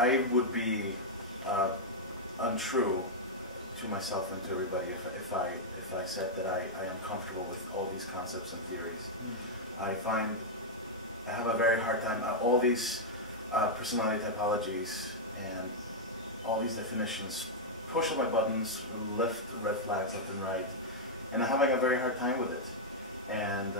I would be untrue to myself and to everybody if I said that I am comfortable with all these concepts and theories. I find I have a very hard time. All these personality typologies and all these definitions push all my buttons, lift red flags left and right, and I'm having a very hard time with it. And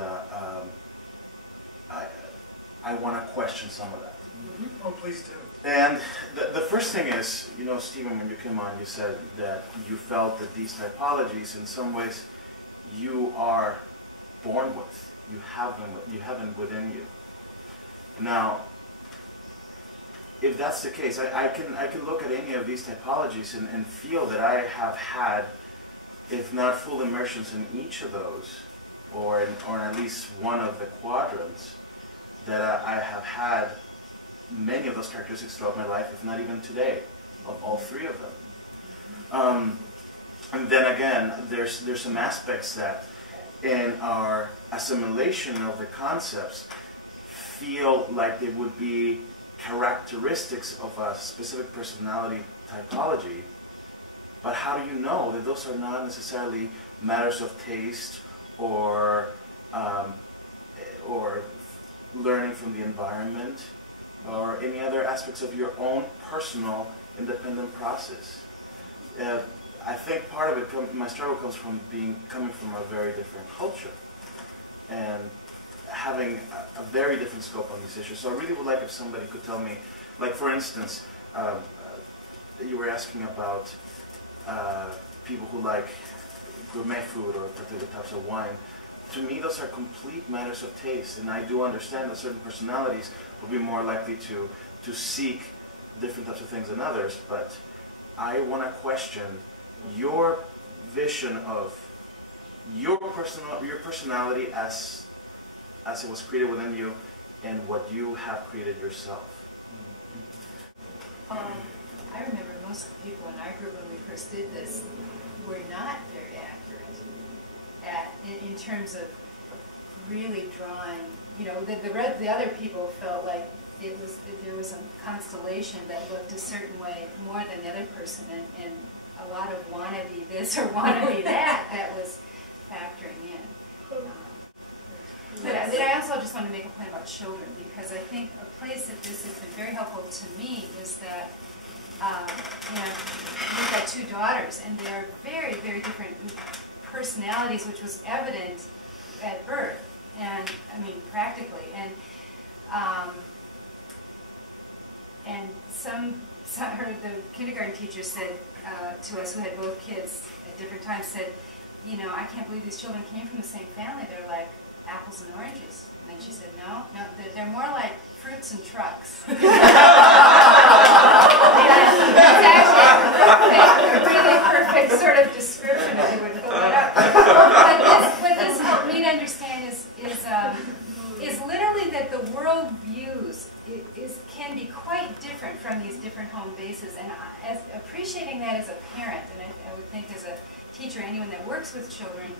I want to question some of that. Mm-hmm. Oh, please do. And the first thing is, you know, Stephen, when you came on, you said that you felt that these typologies, in some ways, you are born with. You have them within you. Now, if that's the case, I can look at any of these typologies and feel that I have had, if not full immersions in each of those, or in at least one of the quadrants, that I have had many of those characteristics throughout my life, if not even today, of all three of them. And then again, there's some aspects that in our assimilation of the concepts feel like they would be characteristics of a specific personality typology, but how do you know that those are not necessarily matters of taste or learning from the environment or any other aspects of your own personal independent process? I think part of it, my struggle comes from coming from a very different culture and having a very different scope on these issues. So I really would like if somebody could tell me, like for instance, you were asking about people who like gourmet food or particular types of wine. To me, those are complete matters of taste, and I do understand that certain personalities will be more likely to seek different types of things than others, but I want to question your vision of your personality as it was created within you and what you have created yourself. I remember most of the people in our group when we first did this were not very accurate in terms of really drawing. You know, the other people felt like there was some constellation that looked a certain way more than the other person, and a lot of wannabe this or wannabe that was factoring in. But I also just want to make a point about children, because I think a place that this has been very helpful to me is that you know, we've got two daughters, and they're very, very different personalities, which was evident at birth, and I mean practically, and the kindergarten teacher said to us, who had both kids at different times, said, you know, I can't believe these children came from the same family. They're like apples and oranges. And then she said, no, they're more like fruits and trucks. That's actually a really perfect sort of description if you would fill it up. What this helped me to understand is literally that the world views can be quite different from these different home bases. And as appreciating that as a parent, and I would think as a teacher, anyone that works with children,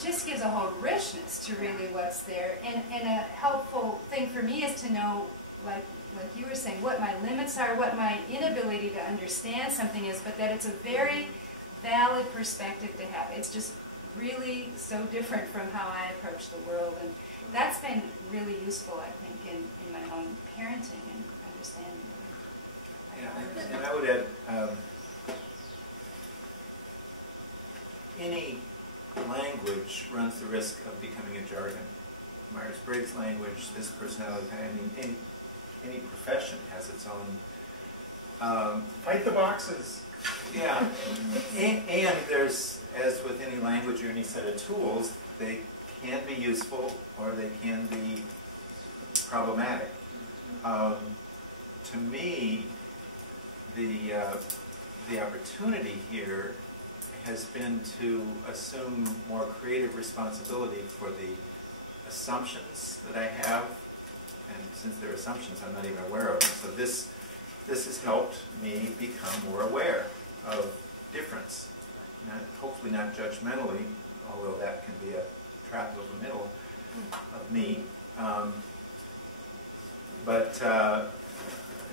just gives a whole richness to really what's there. And a helpful thing for me is to know, like you were saying, what my limits are, what my inability to understand something is, but that it's a very valid perspective to have. It's just really so different from how I approach the world. And that's been really useful, I think, in my own parenting and understanding. Yeah, and I would add, any language runs the risk of becoming a jargon. Myers-Briggs language, this personality, I mean, any profession has its own... Fight the boxes. Yeah, and there's, as with any language or any set of tools, they can be useful or they can be problematic. To me, the opportunity here has been to assume more creative responsibility for the assumptions that I have, and since they're assumptions, I'm not even aware of them. So this has helped me become more aware of difference. Hopefully not judgmentally, although that can be a trap of the middle of me.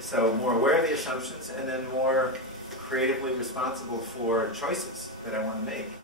So more aware of the assumptions, and then more creatively responsible for choices that I want to make.